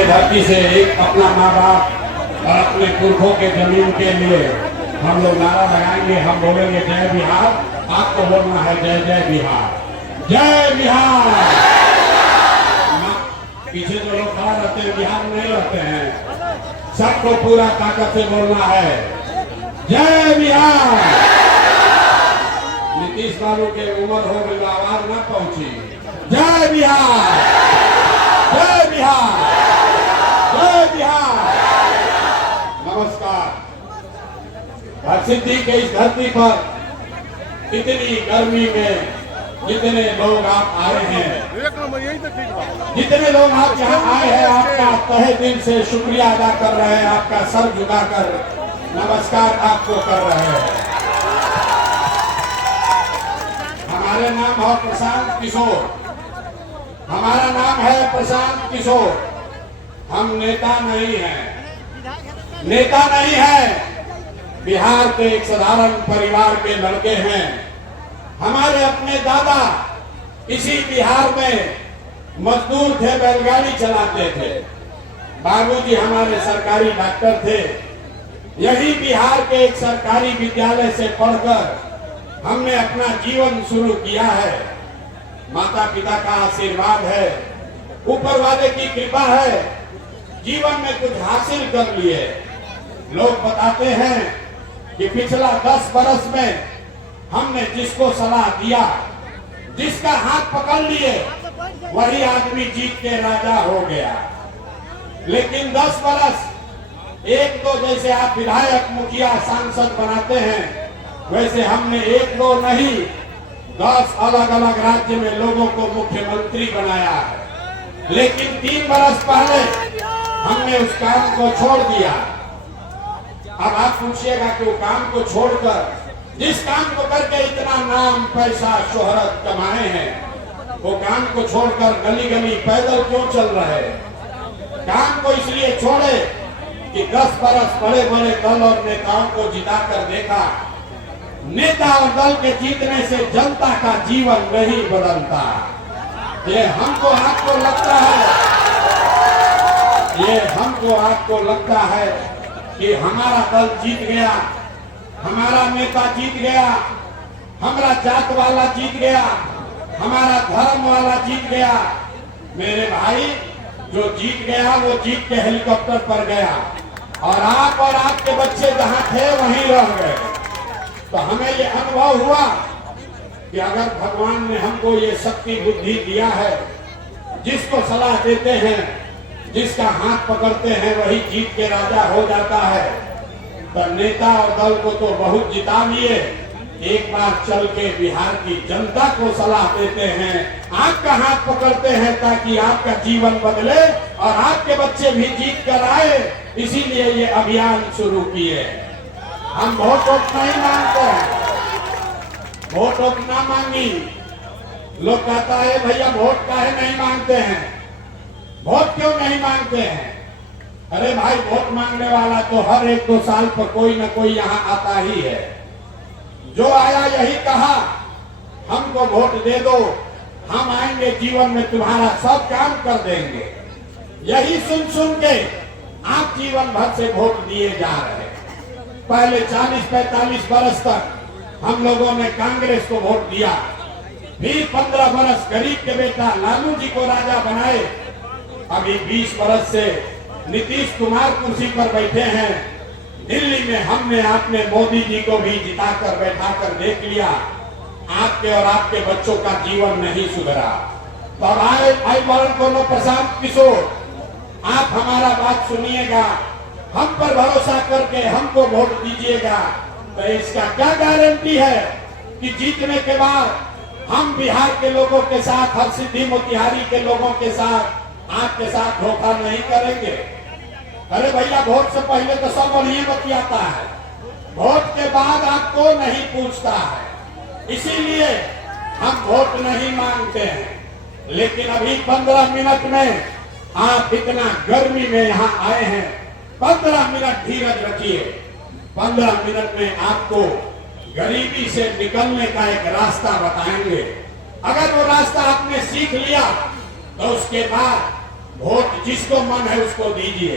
अपने धरती से एक अपना माँ बाप और अपने पुरखों के जमीन के लिए हम लोग नारा लगाएंगे। हम बोलेंगे जय बिहार, आपको बोलना है जय जय बिहार, जय बिहार। पीछे जो लोग खड़ा रहते हैं बिहार में नहीं रहते हैं, सबको पूरा ताकत से बोलना है जय बिहार। नीतीश बाबू के उम्र हो गई, आवाज ना पहुंची। जय बिहार, जय बिहार, जय बिहार। नमस्कार। हरसिद्धि के इस धरती पर इतनी गर्मी में जितने लोग आप आए हैं, जितने लोग आप यहाँ आए हैं, आपका तहे दिल से शुक्रिया अदा कर रहे हैं, आपका सर झुकाकर नमस्कार आपको कर रहे हैं। हमारे नाम है प्रशांत किशोर, हमारा नाम है प्रशांत किशोर। हम नेता नहीं हैं, नेता नहीं है, बिहार के एक साधारण परिवार के लड़के हैं। हमारे अपने दादा इसी बिहार में मजदूर थे, बैलगाड़ी चलाते थे। बाबूजी हमारे सरकारी डॉक्टर थे। यही बिहार के एक सरकारी विद्यालय से पढ़कर हमने अपना जीवन शुरू किया है। माता पिता का आशीर्वाद है, ऊपर वाले की कृपा है, जीवन में कुछ हासिल कर लिए। लोग बताते हैं कि पिछला 10 बरस में हमने जिसको सलाह दिया, जिसका हाथ पकड़ लिए, वही आदमी जीत के राजा हो गया। लेकिन 10 बरस एक दो, जैसे आप विधायक मुखिया सांसद बनाते हैं, वैसे हमने एक दो नहीं 10 अलग अलग राज्य में लोगों को मुख्यमंत्री बनाया है। लेकिन 3 बरस पहले हमने उस काम को छोड़ दिया। अब आप पूछिएगा कि वो काम को छोड़कर, जिस काम को करके इतना नाम पैसा शोहरत कमाए हैं, वो काम को छोड़कर गली गली पैदल क्यों चल रहे? काम को इसलिए छोड़े कि 10 बरस बड़े बड़े दल और नेताओं को जिताकर देखा, नेता और दल के जीतने से जनता का जीवन नहीं बदलता। ये हमको आपको लगता है, ये हमको आपको लगता है कि हमारा दल जीत गया, हमारा नेता जीत गया, हमारा जात वाला जीत गया, हमारा धर्म वाला जीत गया। मेरे भाई, जो जीत गया वो जीत के हेलीकॉप्टर पर गया और आप और आपके बच्चे जहां थे वहीं रह गए। तो हमें ये अनुभव हुआ कि अगर भगवान ने हमको ये शक्ति बुद्धि दिया है, जिसको सलाह देते हैं, जिसका हाथ पकड़ते हैं, वही जीत के राजा हो जाता है। तो नेता और दल को तो बहुत जिता लिए, एक बार चल के बिहार की जनता को सलाह देते हैं, आपका हाथ पकड़ते हैं ताकि आपका जीवन बदले और आपके बच्चे भी जीत कर आए। इसीलिए ये अभियान शुरू किए। हम वोट नहीं मांगते हैं, वोट ना मांगी। लोग कहता है भैया वोट काहे नहीं मांगते हैं, वोट क्यों नहीं मांगते हैं? अरे भाई, वोट मांगने वाला तो हर 1-2 साल पर कोई न कोई यहाँ आता ही है। जो आया यही कहा हमको वोट दे दो, हम आएंगे जीवन में तुम्हारा सब काम कर देंगे। यही सुन सुन के आप जीवन भर से वोट दिए जा रहे हैं। पहले 40-45 बरस तक हम लोगों ने कांग्रेस को वोट दिया, फिर 15 बरस गरीब के बेटा लालू जी को राजा बनाए। अभी 20 बरस से नीतीश कुमार कुर्सी पर बैठे हैं। दिल्ली में हमने आपने मोदी जी को भी जिताकर बैठाकर देख लिया, आपके और आपके बच्चों का जीवन नहीं सुधरा। तो आई वरण बोलो प्रशांत किशोर, आप हमारा बात सुनिएगा, हम पर भरोसा करके हमको वोट दीजिएगा। तो इसका क्या गारंटी है कि जीतने के बाद हम बिहार के लोगों के साथ, हरसिद्धि मोतिहारी के लोगों के साथ, आपके साथ धोखा नहीं करेंगे। अरे भैया, वोट से पहले तो सब बढ़िया बतियाता है, वोट के बाद आपको नहीं पूछता है। इसीलिए हम वोट नहीं मांगते हैं। लेकिन अभी 15 मिनट में आप इतना गर्मी में यहाँ आए हैं, 15 मिनट धीरज रखिए। 15 मिनट में आपको गरीबी से निकलने का एक रास्ता बताएंगे। अगर वो रास्ता आपने सीख लिया तो उसके बाद वोट जिसको मन है उसको दीजिए,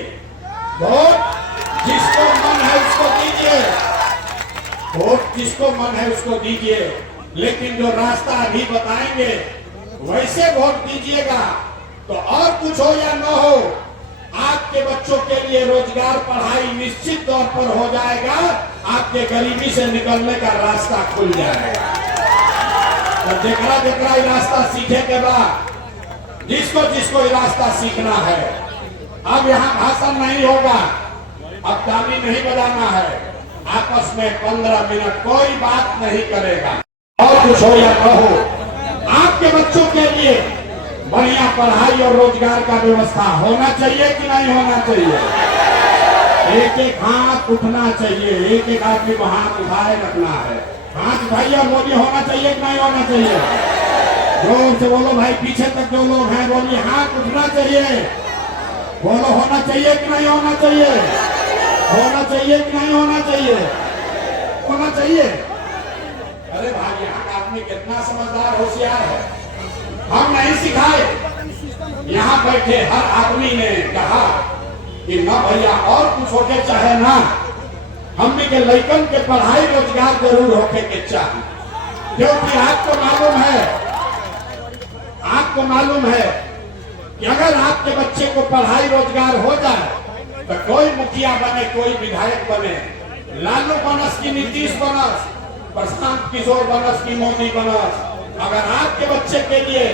वोट जिसको मन है उसको दीजिए, वोट जिसको मन है उसको दीजिए। लेकिन जो रास्ता अभी बताएंगे वैसे वोट दीजिएगा तो और कुछ हो या न हो, आपके बच्चों के लिए रोजगार पढ़ाई निश्चित तौर पर हो जाएगा, आपके गरीबी से निकलने का रास्ता खुल जाएगा। तो देखना देखना ये रास्ता सीखे के बाद जिसको जिसको ये रास्ता सीखना है, अब यहाँ भाषण नहीं होगा, अब ताली नहीं बजाना है, आपस में 15 मिनट कोई बात नहीं करेगा। और कुछ हो या न हो, आपके बच्चों के लिए बढ़िया पढ़ाई और रोजगार का व्यवस्था होना चाहिए कि नहीं होना चाहिए? एक एक हाथ उठना चाहिए, एक एक आदमी को हाथ उठाए रखना है। हाथ उठाइए और मोदी होना चाहिए कि नहीं होना चाहिए? जोर से बोलो भाई, पीछे तक जो लोग हैं बोलिए हाथ उठना चाहिए, बोलो होना चाहिए कि नहीं होना चाहिए? होना चाहिए कि नहीं होना चाहिए? होना चाहिए। अरे भाई, यहाँ का आदमी कितना समझदार होशियार है, हम नहीं सिखाए। यहाँ बैठे हर आदमी ने कहा कि न भैया और कुछ होके चाहे ना, हमने के लड़कन के पढ़ाई रोजगार जरूर होके के चाहे, क्योंकि आपको मालूम है कि अगर आपके बच्चे को पढ़ाई रोजगार हो जाए तो कोई मुखिया बने, कोई विधायक बने, लालू बनस की नीतीश बनस, प्रशांत किशोर बनस की मोदी बनस, अगर आपके बच्चे के लिए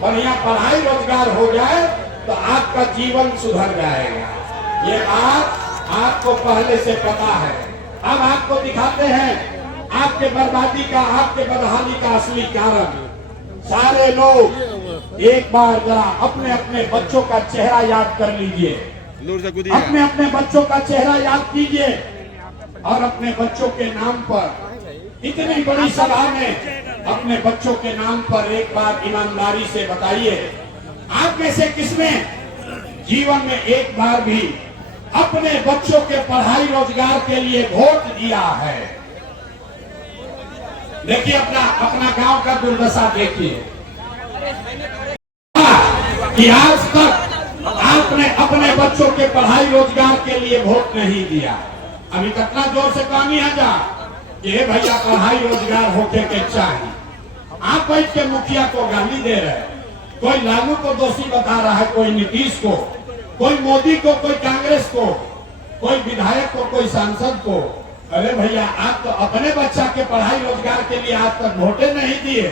बढ़िया पढ़ाई रोजगार हो जाए तो आपका जीवन सुधर जाएगा। ये बात आपको पहले से पता है। अब आपको दिखाते हैं आपके बर्बादी का, आपके बदहाली का असली कारण। सारे लोग एक बार जरा अपने अपने बच्चों का चेहरा याद कर लीजिए, अपने अपने बच्चों का चेहरा याद कीजिए और अपने बच्चों के नाम पर इतनी बड़ी सभा में अपने बच्चों के नाम पर एक बार ईमानदारी से बताइए, आप में से किसने जीवन में एक बार भी अपने बच्चों के पढ़ाई रोजगार के लिए वोट दिया है? देखिए अपना गांव का दुर्दशा देखिए कि आज तक आपने अपने बच्चों के पढ़ाई रोजगार के लिए वोट नहीं दिया। अभी कितना जोर से कामी है जा कि भैया पढ़ाई रोजगार होके के चाहिए। आप बैठ के मुखिया को गाली दे रहे हैं, कोई लालू को दोषी बता रहा है, कोई नीतीश को, कोई मोदी को, कोई कांग्रेस को, कोई विधायक को, कोई सांसद को। अरे भैया, आप तो अपने बच्चा के पढ़ाई रोजगार के लिए आज तक वोटे नहीं दिए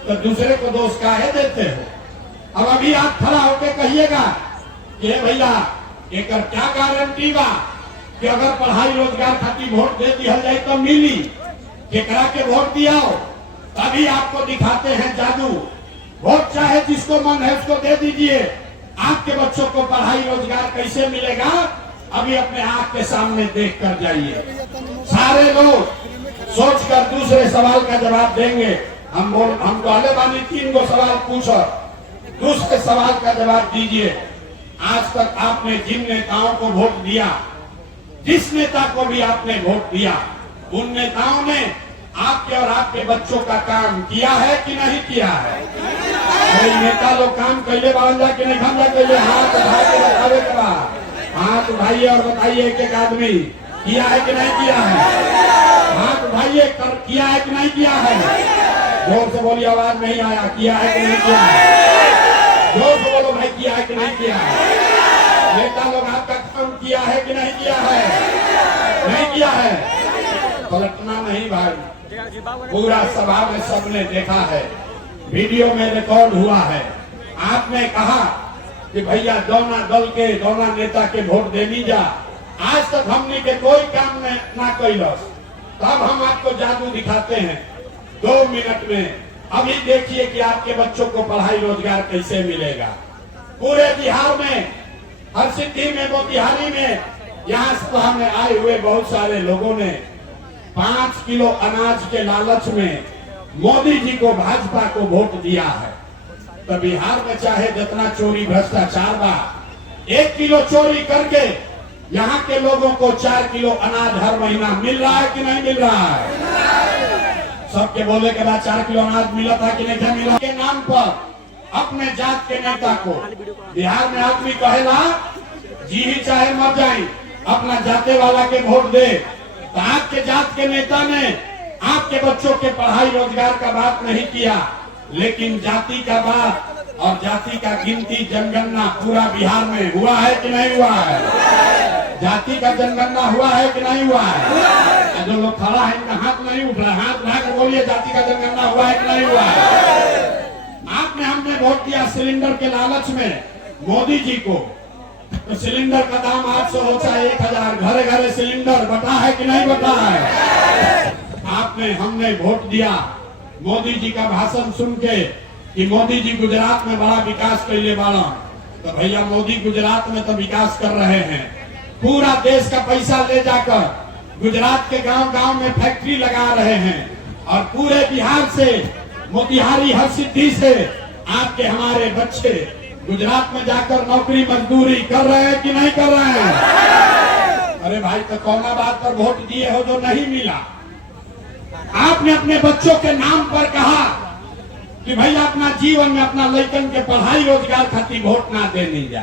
तो दूसरे को दोष काहे देते हो? अब अभी आप खड़ा होके कहिएगा कि भैया एक क्या गारंटी बा कि अगर पढ़ाई रोजगार खातिर वोट दे दिया जाए तो मिली, केकरा के वोट दिया हो? तभी आपको दिखाते हैं जादू। वोट चाहे जिसको मन है उसको दे दीजिए। आपके बच्चों को पढ़ाई रोजगार कैसे मिलेगा, अभी अपने आंख के सामने देख कर जाइए। सारे लोग सोचकर दूसरे सवाल का जवाब देंगे। हम पहले बानी 3 गो सवाल पूछो, दूसरे सवाल का जवाब दीजिए। आज तक आपने जिन नेताओं को वोट दिया, जिस नेता को भी आपने वोट दिया, उन नेताओं ने आपके और आपके बच्चों का काम किया है कि नहीं किया है? नेता लोग काम कैले बांधा कि नहीं बांधा कैले? हाथ उठा के बतावे के बाद हाथ उठाइए और बताइए एक एक आदमी किया है कि नहीं किया है? हाथ उठाइए, किया है कि नहीं किया है? जोर से बोलिए, आवाज नहीं आया। किया है कि नहीं किया है? जोर से बोलो भाई, किया है कि नहीं किया है? नेता लोग आपका काम किया है कि नहीं किया है? नहीं किया है, पलटना नहीं भाई। पूरा सभा में सबने देखा है, वीडियो में रिकॉर्ड हुआ है। आपने कहा कि भैया दोना दल के दोना नेता के वोट देनी जा, आज तक हमने के कोई काम ना कैलस। तब हम आपको जादू दिखाते हैं 2 मिनट में। अभी देखिए कि आपके बच्चों को पढ़ाई रोजगार कैसे मिलेगा। पूरे बिहार में, हर सिद्धि में, मोतिहारी में, यहाँ सभा में आए हुए बहुत सारे लोगों ने 5 किलो अनाज के लालच में मोदी जी को, भाजपा को वोट दिया है। तो बिहार में चाहे जितना चोरी भ्रष्टाचार बा, 1 किलो चोरी करके यहाँ के लोगों को 4 किलो अनाज हर महीना मिल रहा है कि नहीं मिल रहा है? सबके बोले के बाद 4 किलो अनाज मिला था कि नहीं था? मिला के नाम पर अपने जात के नेता को। बिहार में आदमी कहेला जी ही चाहे मर जाए, अपना जाते वाला के वोट दे। तो आपके जात के नेता ने आपके बच्चों के पढ़ाई रोजगार का बात नहीं किया, लेकिन जाति का बात और जाति का गिनती जनगणना पूरा बिहार में हुआ है कि नहीं हुआ है? जाति का जनगणना हुआ है कि नहीं हुआ है? जो लोग खड़ा है इनका हाथ नहीं उठ रहा, हाथ उठा के बोलिए जाति का जनगणना हुआ है कि नहीं हुआ है? आपने हमने वोट दिया सिलेंडर के लालच में मोदी जी को, तो सिलेंडर का दाम 800 हो चाहे 1000, घरे घरे सिलेंडर बटा है कि नहीं बटा है? आपने हमने वोट दिया मोदी जी का भाषण सुन के कि मोदी जी गुजरात में बड़ा विकास कर लिए बाड़ा, तो भैया मोदी गुजरात में तो विकास कर रहे हैं, पूरा देश का पैसा ले जाकर गुजरात के गांव गांव में फैक्ट्री लगा रहे हैं, और पूरे बिहार से मोतिहारी हरसिद्धि से आपके हमारे बच्चे गुजरात में जाकर नौकरी मजदूरी कर रहे हैं कि नहीं कर रहे हैं? अरे भाई, तो कौना बात पर वोट दिए हो जो नहीं मिला? आपने अपने बच्चों के नाम पर कहा कि भैया अपना जीवन में अपना लड़कन के पढ़ाई रोजगार खातिर वोट ना देने जा,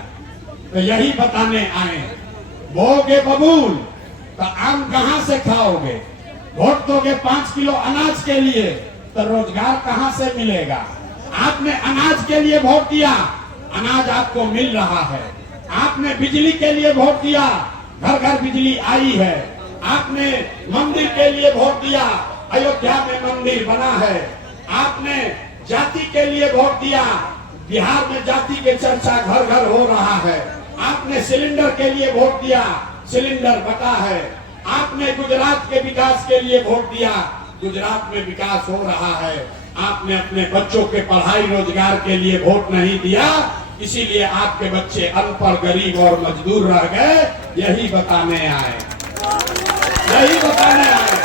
तो यही बताने आए बोगे बबूल तो आम कहां से खाओगे? वोट दोगे 5 किलो अनाज के लिए तो रोजगार कहां से मिलेगा? आपने अनाज के लिए वोट दिया, अनाज आपको मिल रहा है। आपने बिजली के लिए वोट दिया, घर घर बिजली आई है। आपने मंदिर के लिए वोट दिया, अयोध्या में मंदिर बना है। आपने जाति के लिए वोट दिया, बिहार में जाति के चर्चा घर घर हो रहा है। आपने सिलेंडर के लिए वोट दिया, सिलेंडर बटा है। आपने गुजरात के विकास के लिए वोट दिया, गुजरात में विकास हो रहा है। आपने अपने बच्चों के पढ़ाई रोजगार के लिए वोट नहीं दिया, इसीलिए आपके बच्चे अनपढ़ गरीब और मजदूर रह गए। यही बताने आए, यही बताने आए।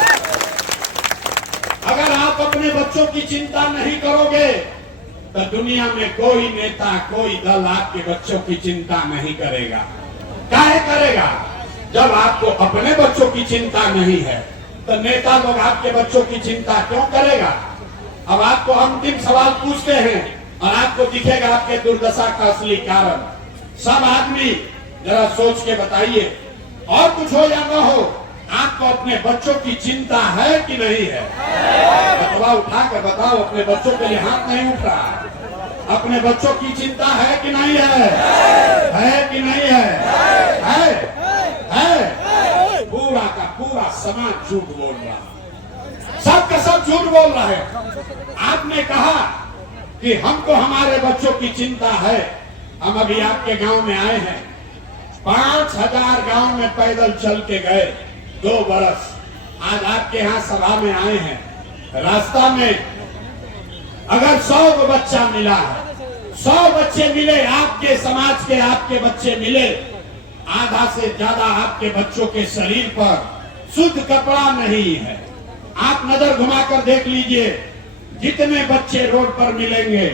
अगर आप अपने बच्चों की चिंता नहीं करोगे तो दुनिया में कोई नेता कोई दल आपके बच्चों की चिंता नहीं करेगा। काहे करेगा? जब आपको अपने बच्चों की चिंता नहीं है तो नेता लोग आपके बच्चों की चिंता क्यों करेगा? अब आपको अंतिम सवाल पूछते हैं और आपको दिखेगा आपके दुर्दशा का असली कारण। सब आदमी जरा सोच के बताइए, और कुछ हो या न हो, आपको अपने बच्चों की चिंता है कि नहीं है? बटवा उठा कर बताओ, अपने बच्चों के लिए हाथ नहीं उठ रहा। अपने बच्चों की चिंता है कि नहीं है? है कि नहीं है? है? पूरा का पूरा समाज झूठ बोल रहा, सब का सब झूठ बोल रहा है। आपने कहा कि हमको हमारे बच्चों की चिंता है। हम अभी आपके गांव में आए हैं, 5000 गांव में पैदल चल के गए 2 बरस। आज आपके यहाँ सभा में आए हैं, रास्ता में अगर 100 बच्चा मिला है, 100 बच्चे मिले आपके समाज के, आपके बच्चे मिले, आधा से ज्यादा आपके बच्चों के शरीर पर शुद्ध कपड़ा नहीं है। आप नजर घुमाकर देख लीजिए, जितने बच्चे रोड पर मिलेंगे,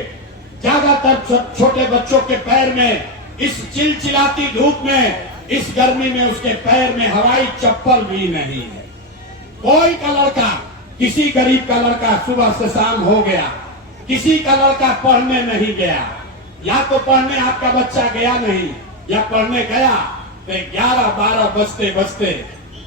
ज्यादातर छोटे बच्चों के पैर में इस चिलचिलाती धूप में, इस गर्मी में उसके पैर में हवाई चप्पल भी नहीं है। कोई का लड़का, किसी गरीब का लड़का सुबह से शाम हो गया, किसी का लड़का पढ़ने नहीं गया, या तो पढ़ने आपका बच्चा गया नहीं, या पढ़ने गया तो 11-12 बजते बजते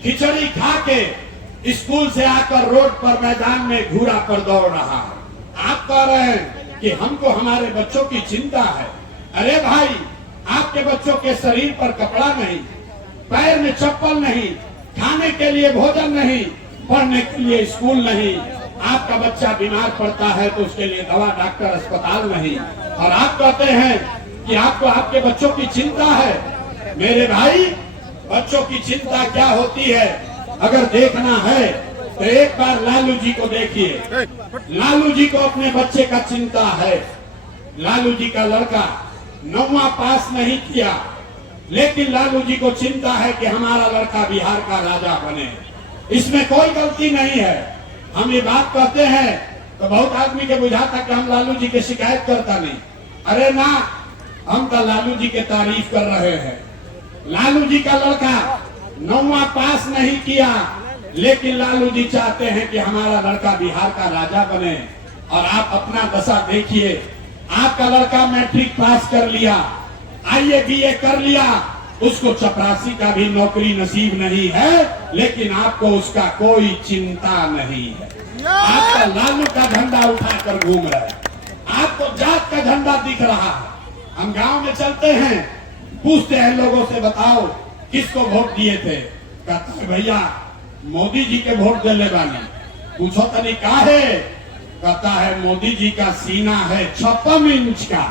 खिचड़ी खा के स्कूल से आकर रोड पर मैदान में घूरा पर दौड़ रहा है। आप कह रहे हैं कि हमको हमारे बच्चों की चिंता है। अरे भाई, आपके बच्चों के शरीर पर कपड़ा नहीं, पैर में चप्पल नहीं, खाने के लिए भोजन नहीं, पढ़ने के लिए स्कूल नहीं। आपका बच्चा बीमार पड़ता है तो उसके लिए दवा, डॉक्टर, अस्पताल नहीं, और आप कहते हैं कि आपको आपके बच्चों की चिंता है। मेरे भाई, बच्चों की चिंता क्या होती है अगर देखना है तो एक बार लालू जी को देखिए। लालू जी को अपने बच्चे का चिंता है। लालू जी का लड़का 9वां पास नहीं किया, लेकिन लालू जी को चिंता है कि हमारा लड़का बिहार का राजा बने। इसमें कोई गलती नहीं है। हम ये बात कहते हैं तो बहुत आदमी के बुझाता कि हम लालू जी की शिकायत करता नहीं। अरे ना, हम तो लालू जी के तारीफ कर रहे हैं। लालू जी का लड़का 9वां पास नहीं किया, लेकिन लालू जी चाहते हैं कि हमारा लड़का बिहार का राजा बने। और आप अपना दशा देखिए, आपका लड़का मैट्रिक पास कर लिया, आईए बीए कर लिया, उसको चपरासी का भी नौकरी नसीब नहीं है, लेकिन आपको उसका कोई चिंता नहीं है। आपका लालू का झंडा उठाकर घूम रहा है, आपको जात का झंडा दिख रहा है। हम गांव में चलते हैं, पूछते हैं लोगों से, बताओ किसको वोट दिए थे? कहता है भैया मोदी जी के वोट दिले बानी। पूछो तनी का है? कहता है मोदी जी का सीना है 56 इंच का।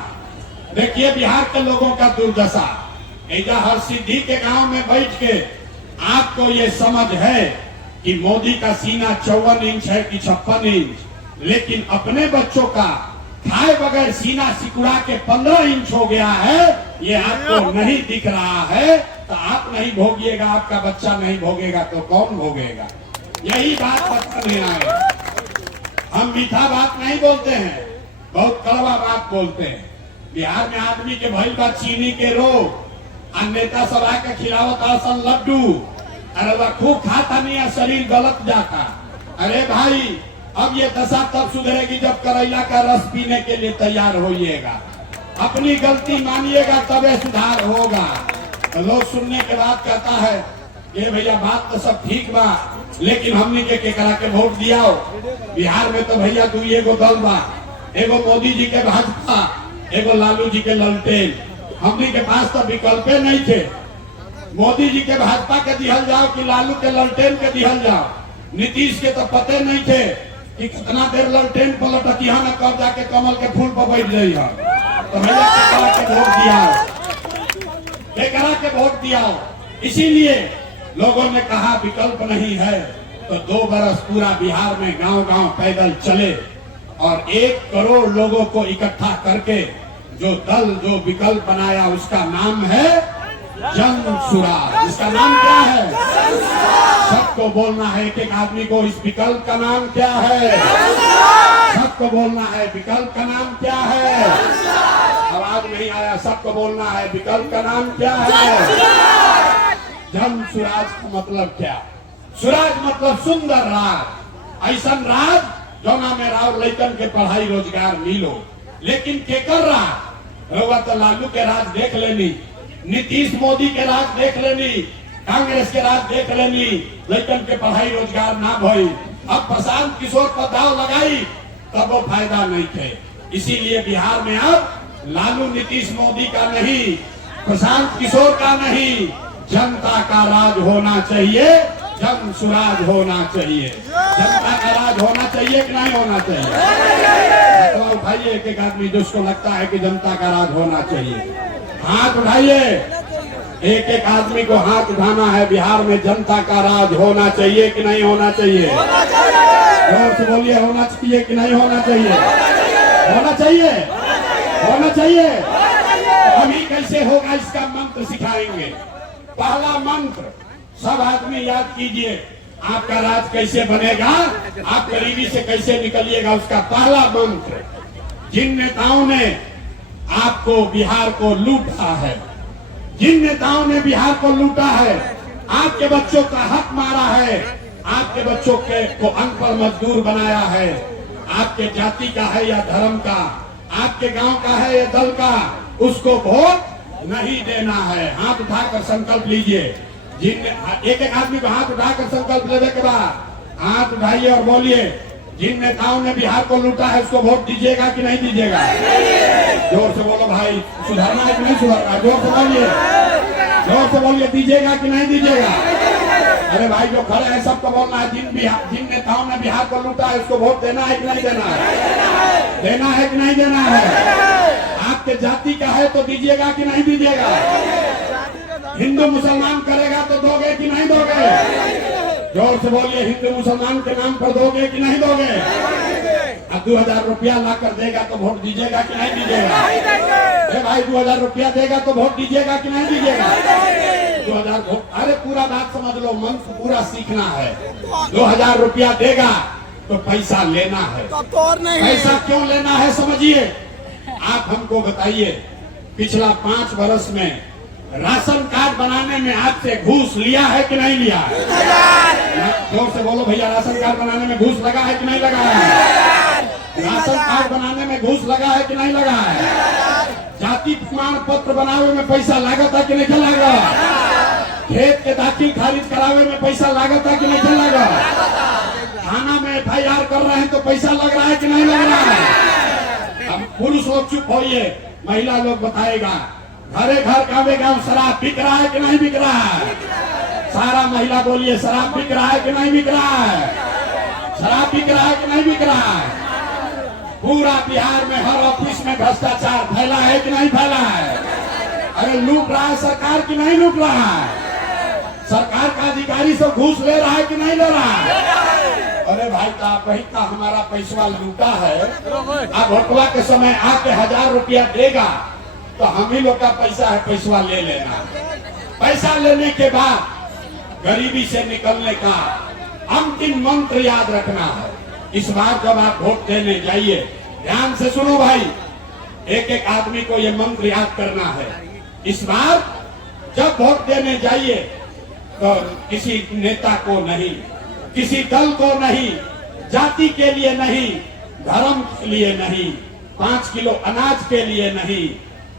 देखिए बिहार के लोगों का दुर्दशा। ऐजा हर सिद्धि के गांव में बैठ के आपको ये समझ है कि मोदी का सीना 54 इंच है कि 56 इंच, लेकिन अपने बच्चों का खाए बगैर सीना सिकुड़ा के 15 इंच हो गया है, ये आपको नहीं दिख रहा है। तो आप नहीं भोगिएगा, आपका बच्चा नहीं भोगेगा तो कौन भोगेगा? यही बात बताने आए। हम मीठा बात नहीं बोलते हैं, बहुत कड़वा बात बोलते हैं। बिहार में आदमी के भइल बा चीनी के रोग, नेता सब आके खिलावत असन लड्डू, अरे वह खूब खाता नहीं, शरीर गलत जाता। अरे भाई अब ये दशा तब सुधरेगी जब करेला का रस पीने के लिए तैयार होइएगा, अपनी गलती मानिएगा तबे सुधार होगा। तो लोग सुनने के बाद कहता है ये भैया बात तो सब ठीक बा, लेकिन हमने के केकरा के वोट दिया हो? बिहार में तो भैया तू एगो दल बा, एगो मोदी जी के भाजपा, एगो लालू जी के ललटेन। हमने के पास तो विकल्पे नहीं थे। मोदी जी के भाजपा के दिहल जाओ कि लालू के ललटेन के दिहल जाओ। नीतीश के तो पते नहीं थे कि कितना देर ललटेन पलटती है न कब जाके कमल के फूल पर बैठ रही है। तो भैया केकरा के वोट दिया, केकरा के वोट दिया। इसीलिए लोगों ने कहा विकल्प नहीं है, तो 2 बरस पूरा बिहार में गांव-गांव पैदल चले और 1 करोड़ लोगों को इकट्ठा करके जो दल जो विकल्प बनाया उसका नाम है जन सुराज। इसका नाम क्या है? सबको बोलना है, एक आदमी को, इस विकल्प का नाम क्या है? सबको बोलना है विकल्प का नाम क्या है? आवाज नहीं आया, सबको बोलना है विकल्प का नाम क्या है? जन सुराज का मतलब क्या? सुराज मतलब सुंदर राज, ऐसा राज जोना में राव लैकन के पढ़ाई रोजगार मिलो। लेकिन केकर राज? रउआ तो लालू के राज देख लेनी, नीतीश मोदी के राज देख लेनी, कांग्रेस के राज देख लेनी, लैकन के पढ़ाई रोजगार ना भई। अब प्रशांत किशोर पर दाव लगाई तब वो फायदा नहीं थे। इसीलिए बिहार में अब लालू नीतीश मोदी का नहीं, प्रशांत किशोर का नहीं, जनता का राज होना चाहिए, जन सुराज होना चाहिए। जनता का राज होना चाहिए कि नहीं होना चाहिए? तो उठाइए एक एक आदमी जिसको लगता है कि जनता का राज होना चाहिए, हाथ उठाइए। एक एक आदमी को हाथ उठाना है। बिहार में जनता का राज होना चाहिए कि नहीं होना चाहिए? जोर से बोलिए, होना चाहिए कि नहीं होना चाहिए? होना चाहिए, होना चाहिए। अभी कैसे होगा इसका मंत्र सिखाएंगे। पहला मंत्र सब आदमी याद कीजिए। आपका राज कैसे बनेगा, आप गरीबी से कैसे निकलिएगा, उसका पहला मंत्र। जिन नेताओं ने आपको बिहार को लूटा है, जिन नेताओं ने बिहार को लूटा है, आपके बच्चों का हक मारा है, आपके बच्चों के को अनपढ़ मजदूर बनाया है, आपके जाति का है या धर्म का, आपके गांव का है या दल का, उसको वोट नहीं देना है। हाथ उठाकर संकल्प लीजिए। जिन एक एक आदमी को हाथ उठाकर संकल्प लेने के बाद हाथ उठाइए और बोलिए, जिन नेताओं ने बिहार को लूटा है उसको वोट दीजिएगा कि नहीं दीजिएगा? जोर से बोलो भाई, सुधारना है कि नहीं सुधारना? जोर से बोलिए, जोर से बोलिए, दीजिएगा कि नहीं दीजिएगा? अरे भाई जो खड़े हैं सबको बोलना है, जिन नेताओं ने बिहार को लूटा है उसको वोट देना है कि नहीं देना है? देना है कि नहीं देना है? आपके जाति का है तो दीजिएगा कि नहीं दीजिएगा? हिंदू मुसलमान करेगा तो दोगे कि नहीं दोगे? जोर से बोलिए, हिंदू मुसलमान के नाम पर दोगे कि नहीं दोगे? अब 2000 रुपया ला कर देगा तो वोट दीजिएगा कि नहीं दीजिएगा? अरे भाई 2000 रुपया देगा तो वोट दीजिएगा कि नहीं दीजिएगा? 2000 वोट। अरे पूरा बात समझ लो, मंत्र पूरा सीखना है। 2000 रुपया देगा तो पैसा लेना है। पैसा क्यों लेना है समझिए। आप हमको बताइए, पिछला 5 वर्ष में राशन कार्ड बनाने में आपसे घूस लिया है कि नहीं लिया है? जोर से बोलो भैया, राशन कार्ड बनाने में घूस लगा है कि नहीं लगा है? राशन कार्ड बनाने में घूस लगा है कि नहीं लगा है? जाति प्रमाण पत्र बनावे में पैसा लागत है कि नहीं लगा? खेत के दाखिल खारिज करावे में पैसा लागत है कि नहीं लगा? थाना में FIR कर रहे हैं तो पैसा लग रहा है कि नहीं लग रहा है? अब पुरुष लोग चुप होइए, महिला लोग बताएगा। घरे घर गाँव गाँव शराब बिक रहा है कि नहीं बिक रहा है? सारा महिला बोलिए, शराब बिक रहा है कि नहीं बिक रहा है? शराब बिक रहा है कि नहीं बिक रहा है? पूरा बिहार में हर ऑफिस में भ्रष्टाचार फैला है कि नहीं फैला है? अरे लूट रहा है सरकार की नहीं लूट रहा है? सरकार का अधिकारी सब घूस ले रहा है कि नहीं ले रहा है? अरे भाई साहब, वही का हमारा पैसा लूटा है। अब भोटवा के समय आके 1000 रुपया देगा तो हम ही लोग का पैसा है, पैसा ले लेना। पैसा लेने के बाद गरीबी से निकलने का अंतिम मंत्र याद रखना है। इस बार जब आप वोट देने जाइए, ध्यान से सुनो भाई, एक एक आदमी को ये मंत्र याद करना है। इस बार जब वोट देने जाइए तो किसी नेता को नहीं, किसी दल को नहीं, जाति के लिए नहीं, धर्म के लिए नहीं, 5 किलो अनाज के लिए नहीं,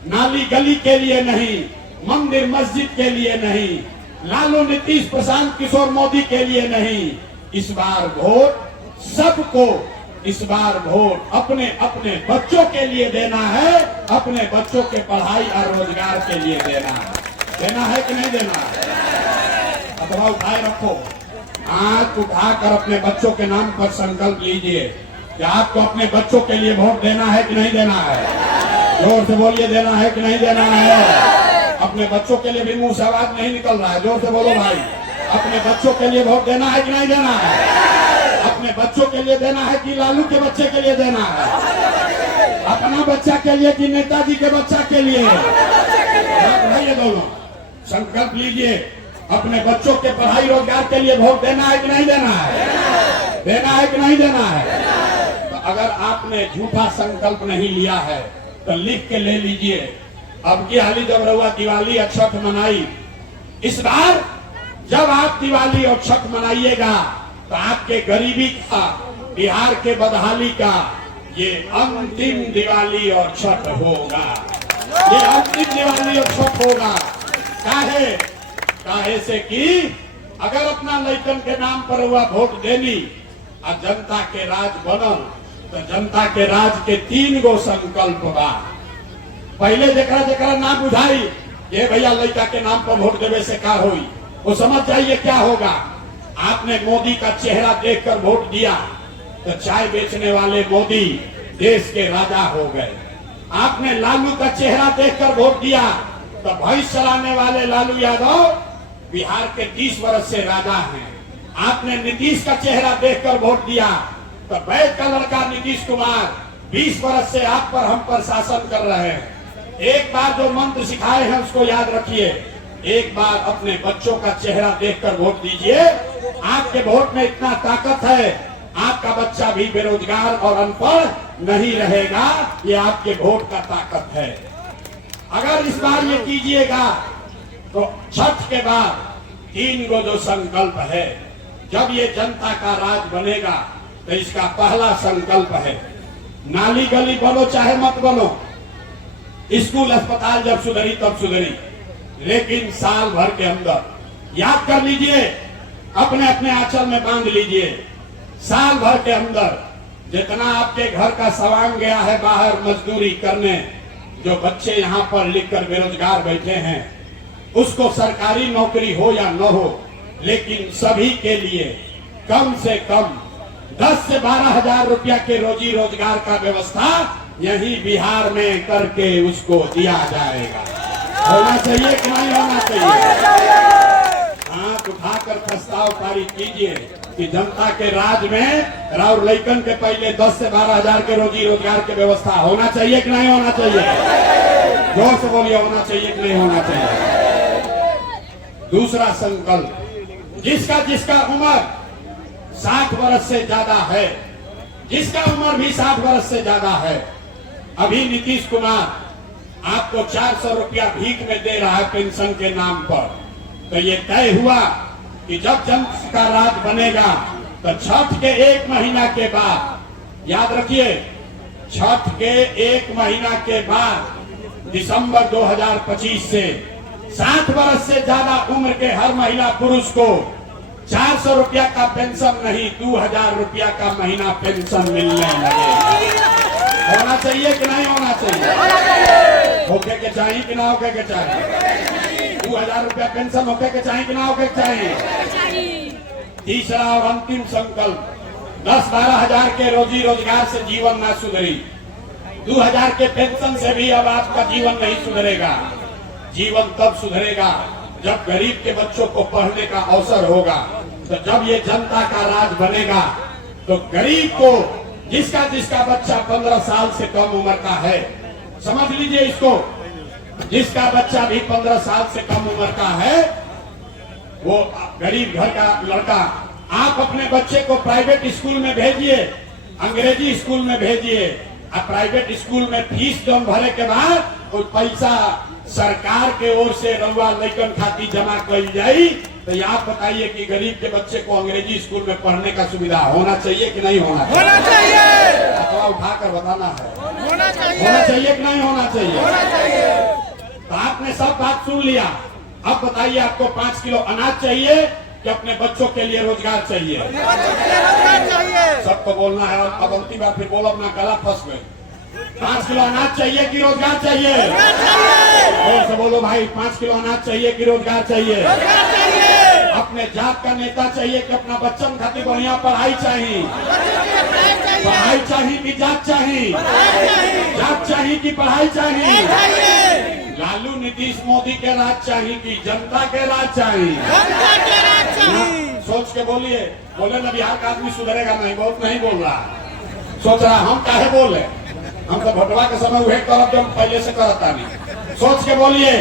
नाली गली के लिए नहीं, मंदिर मस्जिद के लिए नहीं, लालू नीतीश प्रशांत किशोर मोदी के लिए नहीं। इस बार वोट सबको, इस बार वोट अपने अपने बच्चों के लिए देना है, अपने बच्चों के पढ़ाई और रोजगार के लिए देना है कि नहीं देना है? अथवा उठाए रखो, हाथ उठाकर अपने बच्चों के नाम पर संकल्प लीजिए कि आपको अपने बच्चों के लिए वोट देना है कि नहीं देना है? जोर से बोलिए, देना है कि नहीं देना है? अपने बच्चों के लिए भी मुंह से आवाज नहीं निकल रहा है, जोर से बोलो भाई। अपने बच्चों के लिए वोट देना है कि नहीं देना है? अपने बच्चों के लिए देना है कि लालू के बच्चे के लिए देना है? अपना बच्चा के लिए कि नेताजी के बच्चा के लिए? ये दोनों संकल्प लीजिए। अपने बच्चों के पढ़ाई रोजगार के लिए वोट देना है कि नहीं देना है? देना है कि नहीं देना है? तो अगर आपने झूठा संकल्प नहीं लिया है तो लिख के ले लीजिए। अब की हाली जब रहुआ दिवाली और छठ मनाई, इस बार जब आप दिवाली और छठ मनाइएगा तो आपके गरीबी का, बिहार के बदहाली का ये अंतिम दिवाली और छठ होगा। ये अंतिम दिवाली और छठ होगा। काहे से कि अगर अपना लइकन के नाम पर हुआ वोट देनी और जनता के राज बनल तो जनता के राज के 3 गो संकल्प बा। पहले जकरा ना बुझाई ये भैया लइका के नाम पर वोट देवे से का होई, वो समझ जाइए क्या होगा। आपने मोदी का चेहरा देखकर वोट दिया तो चाय बेचने वाले मोदी देश के राजा हो गए। आपने लालू का चेहरा देखकर वोट दिया तो भैंस चलाने वाले लालू यादव बिहार के 30 वर्ष से राजा हैं। आपने नीतीश का चेहरा देखकर वोट दिया तो बैठ का लड़का नीतीश कुमार 20 वर्ष से आप पर हम पर शासन कर रहे हैं। एक बार जो मंत्र सिखाए हैं उसको याद रखिए। एक बार अपने बच्चों का चेहरा देखकर वोट दीजिए। आपके वोट में इतना ताकत है, आपका बच्चा भी बेरोजगार और अनपढ़ नहीं रहेगा। ये आपके वोट का ताकत है। अगर इस बार ये कीजिएगा तो छठ के बाद 3 गो जो संकल्प है, जब ये जनता का राज बनेगा तो इसका पहला संकल्प है, नाली गली बनो चाहे मत बनो, स्कूल अस्पताल जब सुधरी तब सुधरी, लेकिन साल भर के अंदर याद कर लीजिए, अपने अपने आंचल में बांध लीजिए, साल भर के अंदर जितना आपके घर का सवांग गया है बाहर मजदूरी करने, जो बच्चे यहाँ पर लिखकर बेरोजगार बैठे हैं, उसको सरकारी नौकरी हो या न हो, लेकिन सभी के लिए कम से कम 10 से 12 हजार रुपया के रोजी रोजगार का व्यवस्था यही बिहार में करके उसको दिया जाएगा। होना चाहिए कि नहीं होना चाहिए? हाथ उठाकर प्रस्ताव पारित कीजिए कि जनता के राज में राउर लइकन के पहले 10 से 12 हजार के रोजी रोजगार की व्यवस्था होना चाहिए कि नहीं होना चाहिए? जोर से बोलिए, होना चाहिए कि नहीं होना चाहिए? दूसरा संकल्प, जिसका उम्र 60 वर्ष से ज्यादा है, जिसका उम्र भी 60 वर्ष से ज्यादा है, अभी नीतीश कुमार आपको 400 रुपया भीख में दे रहा है पेंशन के नाम पर, तो ये तय हुआ कि जब जनता का राज बनेगा तो छठ के 1 महीना के बाद याद रखिए, छठ के 1 महीना के बाद दिसंबर 2025 से 60 वर्ष से ज्यादा उम्र के हर महिला पुरुष को 400 रुपया का पेंशन नहीं, 2000 रुपया का महीना पेंशन मिलने लगेगा। होना चाहिए कि नहीं होना चाहिए? होके के चाहिए कि ना होके के चाहिए? 2000 रुपया पेंशन होके के चाहिए कि ना होके के चाहिए? तीसरा और अंतिम संकल्प, 10-12 हजार के रोजी रोजगार से जीवन ना सुधरी, 2000 के पेंशन से भी अब आपका जीवन नहीं सुधरेगा। जीवन तब सुधरेगा जब गरीब के बच्चों को पढ़ने का अवसर होगा। तो जब ये जनता का राज बनेगा तो गरीब को, जिसका जिसका बच्चा 15 साल से कम उम्र का है, समझ लीजिए इसको, जिसका बच्चा भी 15 साल से कम उम्र का है, वो गरीब घर का लड़का, आप अपने बच्चे को प्राइवेट स्कूल में भेजिए, अंग्रेजी स्कूल में भेजिए। आप प्राइवेट स्कूल में फीस जम भरे के बाद कोई पैसा सरकार के ओर से रउआ लइकन खाती जमा करी जाई, तो आप बताइए कि गरीब के बच्चे को अंग्रेजी स्कूल में पढ़ने का सुविधा होना चाहिए कि नहीं होना चाहिए? होना चाहिए। अथवा उठाकर बताना है, होना चाहिए। होना चाहिए कि नहीं होना चाहिए? होना चाहिए। तो आपने सब बात सुन लिया। अब बताइए, आपको 5 किलो अनाज चाहिए कि अपने बच्चों के लिए रोजगार चाहिए? रोजगार चाहिए। सबको बोलना है। अब अंतिम बार फिर बोलो, अपना गला फंस गए। 5 किलो अनाज चाहिए कि रोजगार चाहिए? जोर से बोलो भाई, 5 किलो अनाज चाहिए कि रोजगार चाहिए? अपने जात का नेता चाहिए कि अपना बच्चन खातिर बढ़िया पढ़ाई चाहिए? पढ़ाई चाहिए कि जात चाहिए? जात चाहिए कि पढ़ाई चाहिए? लालू नीतीश मोदी के राज चाहिए कि जनता के राज चाहिए? सोच के बोलिए। बोले ना बिहार का आदमी सुधरेगा नहीं, बहुत नहीं बोल रहा, सोच रहा हम काहे बोले, हम तो भोटवा के समय वही करब जो पहले से करता नहीं। सोच के बोलिए,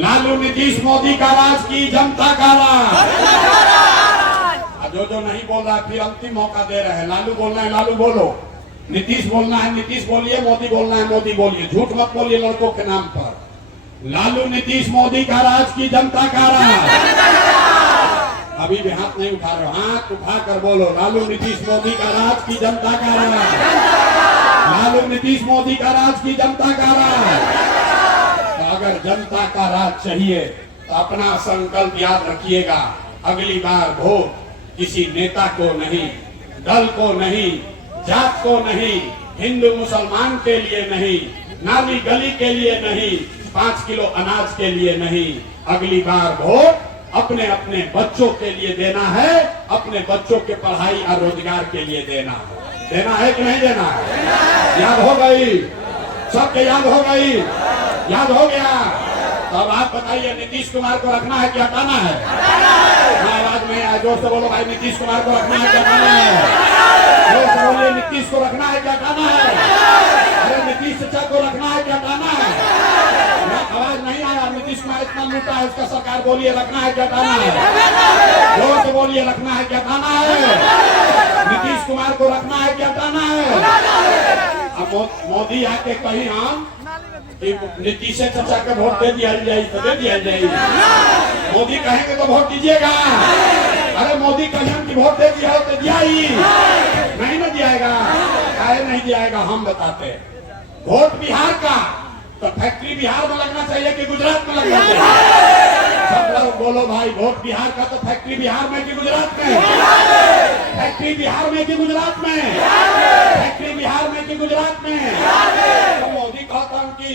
लालू नीतीश मोदी का राज की जनता का राज? जो नहीं बोल रहा फिर अंतिम मौका दे रहे हैं। लालू बोलना है लालू बोलो, नीतीश बोलना है नीतीश बोलिए, मोदी बोलना है मोदी बोलिए। झूठ मत बोलिए लड़कों के नाम पर। लालू नीतीश मोदी का राज की जनता का राज? अभी भी हाथ नहीं उठा रहे, हाथ उठा कर बोलो, लालू नीतीश मोदी का राज की जनता का राज? लालू नीतीश मोदी का राज की जनता का राज? तो अगर जनता का राज चाहिए तो अपना संकल्प याद रखिएगा, अगली बार वोट किसी नेता को नहीं, दल को नहीं, जात को नहीं, हिंदू मुसलमान के लिए नहीं, नाली गली के लिए नहीं, 5 किलो अनाज के लिए नहीं, अगली बार वोट अपने अपने बच्चों के लिए देना है, अपने बच्चों के पढ़ाई और रोजगार के लिए देना है। देना है कि नहीं देना है? याद हो गई? सबके याद हो गई? याद हो गया? तो अब आप बताइए, नीतीश कुमार को रखना है कि हटाना है? आवाज में आया, जोर से बोलो भाई, नीतीश कुमार को रखना है कि हटाना है? जोर से बोलिए, नीतीश को रखना है कि हटाना है? अरे नीतीश चाचा को रखना है कि हटाना है? आवाज नहीं आया। नीतीश कुमार इतना लूटा है उसका सरकार, बोलिए रखना है कि हटाना है? जोर से बोलिए, रखना है कि हटाना है? नीतीश कुमार को रखना है कि हटाना है? अब मोदी आके कहीं हम नीतीश चाचा के वोट दे दिया जाए तो दे दिया जाए, मोदी कहेंगे तो वोट दीजिएगा। अरे मोदी कहें कि वोट दे दिया हो तो दिया ही नहीं ना दियाएगा? काहे नहीं दियाएगा? हम बताते हैं। वोट बिहार का तो फैक्ट्री बिहार में लगना चाहिए कि गुजरात में लगना चाहिए? सब लोग बोलो भाई, वोट बिहार का तो फैक्ट्री बिहार में कि गुजरात में? फैक्ट्री बिहार में कि गुजरात में? फैक्ट्री बिहार में कि गुजरात में? तो मोदी कहता हूँ कि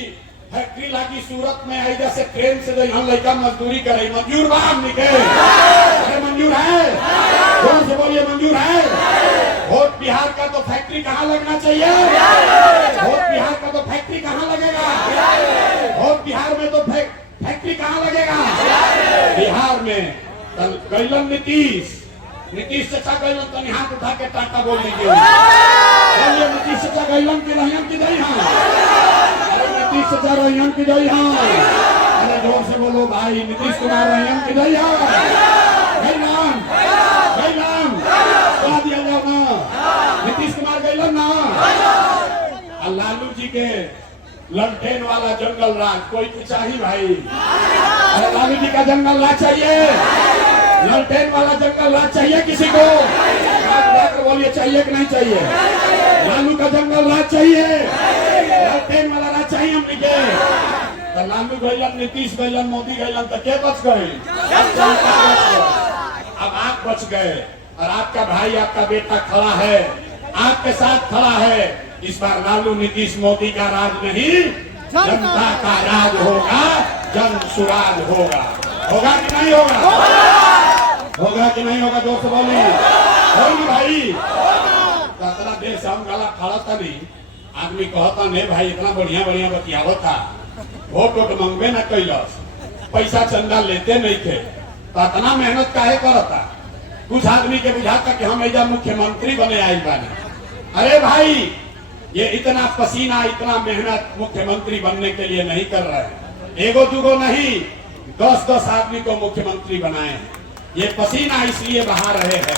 फैक्ट्री लागी सूरत में, ऐसा से ट्रेन से जो यहाँ लड़का मजदूरी करे, मंजूर बा हमनी के? अरे मंजूर है? जोर से बोलिए, मंजूर है? वोट बिहार का तो फैक्ट्री कहाँ लगना चाहिए? वोट बिहार का तो फैक्ट्री कहाँ लगेगा? वोट बिहार में तो फैक्ट्री कहाँ लगेगा? बिहार में। गैलन नीतीश, नीतीश चाचा गैलन, तो हाथ उठा के टाटा बोल दीजिए। नीतीश चाचा गैलन की रहियन की गई हाँ? नीतीश चाचा रहियन की गई हाँ? अरे जोर से बोलो भाई, नीतीश कुमार रहियन की गई हाँ? गैलन, गैलन कह दिया जाओ ना, नीतीश कुमार गैलन ना? लालू जी के ललटेन वाला जंगल राज कोई तो चाहिए भाई? अरे लालू जी का जंगल राज चाहिए? ललटेन वाला जंगल राज चाहिए किसी को? हाथ उठाकर बोलिए चाहिए कि नहीं चाहिए? लालू का जंगल राज चाहिए, लालटेन वाला राज चाहिए हम लिखे। तो Lalu gallon, Nitish gallon, Modi gallon, तो क्या बच गए? अब आप बच गए और आपका भाई, आपका बेटा खड़ा है, आपके साथ खड़ा है। इस बार लालू नीतीश मोदी का राज नहीं, जनता का राज होगा, जन सुराज होगा। होगा कि नहीं होगा? होगा कि नहीं होगा? दोस्त बोली होगी भाई। इतना देर से हम गला खड़ा था नहीं, आदमी कहता नहीं भाई इतना बढ़िया बढ़िया बतियावो था, वोट वोट मंगबे न कैलस, पैसा चंदा लेते नहीं थे, तो इतना मेहनत काहे करता? कुछ आदमी के बुझाता कि हम ऐसा मुख्यमंत्री बने आई बानी। अरे भाई, ये इतना पसीना, इतना मेहनत मुख्यमंत्री बनने के लिए नहीं कर रहे हैं। एगो दूगो नहीं, 10-10 आदमी को मुख्यमंत्री बनाए हैं। ये पसीना इसलिए बहा रहे हैं,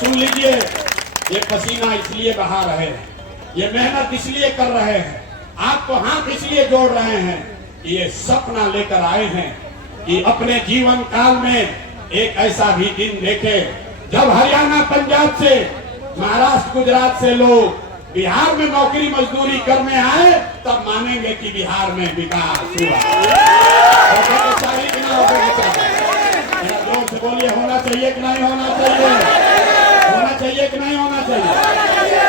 सुन लीजिए, ये पसीना इसलिए बहा रहे हैं, ये मेहनत इसलिए कर रहे हैं, आपको हाथ इसलिए जोड़ रहे हैं, ये सपना लेकर आए हैं कि अपने जीवन काल में एक ऐसा भी दिन देखे जब हरियाणा, पंजाब से, महाराष्ट्र, गुजरात से लोग बिहार में नौकरी मजदूरी करने आए, तब मानेंगे कि बिहार में विकास हुआ। चाहिए कि ना जोर से बोलिए, होना चाहिए कि नहीं होना चाहिए? होना चाहिए कि नहीं होना चाहिए?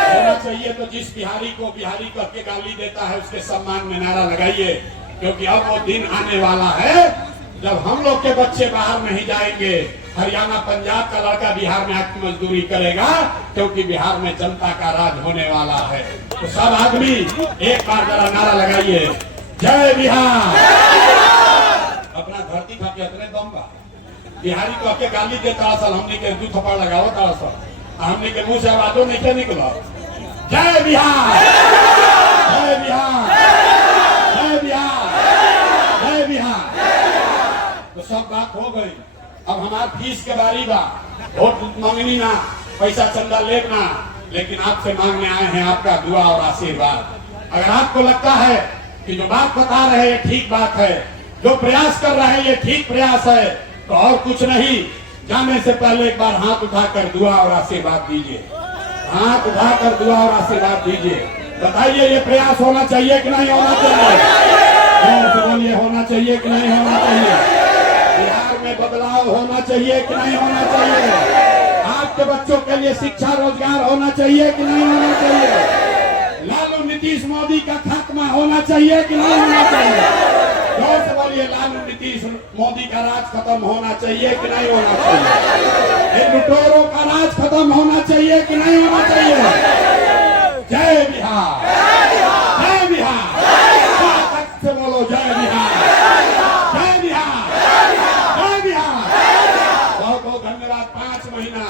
होना चाहिए। तो जिस बिहारी को बिहारी कह के गाली देता है, उसके सम्मान में नारा लगाइए, क्योंकि अब वो दिन आने वाला है जब हम लोग के बच्चे बाहर नहीं जाएंगे, हरियाणा, पंजाब का लड़का बिहार में आकर मजदूरी करेगा, क्योंकि बिहार में जनता का राज होने वाला है। तो सब आदमी एक बार जरा नारा लगाइए, जय बिहार। अपना धरती खा के इतने दम बा, बिहारी कह के गाली देता असल, हमने के 2 थप्पड़ लगाओ था असल, हमने के मुंह से आवाजों नहीं के निकला। जय बिहार, जय बिहार, जय बिहार, जय बिहार। तो सब बात हो गई। अब हमार फीस के बारी बा, वोट मांगनी ना, पैसा चंदा लेना, लेकिन आपसे मांगने आए हैं आपका दुआ और आशीर्वाद। अगर आपको लगता है कि जो बात बता रहे हैं ठीक बात है, जो प्रयास कर रहे हैं ये ठीक प्रयास है, तो और कुछ नहीं, जाने से पहले एक बार हाथ उठाकर दुआ और आशीर्वाद दीजिए। हाथ उठाकर दुआ और आशीर्वाद दीजिए। बताइए ये प्रयास होना चाहिए कि नहीं होना चाहिए? बोलिए, होना चाहिए कि नहीं होना चाहिए? बिहार में बदलाव होना चाहिए कि नहीं होना चाहिए? आपके बच्चों के लिए शिक्षा, रोजगार होना चाहिए कि नहीं होना चाहिए? लालू नीतीश मोदी का खात्मा होना चाहिए कि नहीं होना चाहिए? जोर से बोलिए, लालू नीतीश मोदी का राज खत्म होना चाहिए कि नहीं होना चाहिए? इन लुटेरों का राज खत्म होना चाहिए कि नहीं होना चाहिए? जय बिहार, जय बिहार, से बोलो जय बिहार, जय बिहार, जय बिहार। बहुत बहुत धन्यवाद। 5 महीना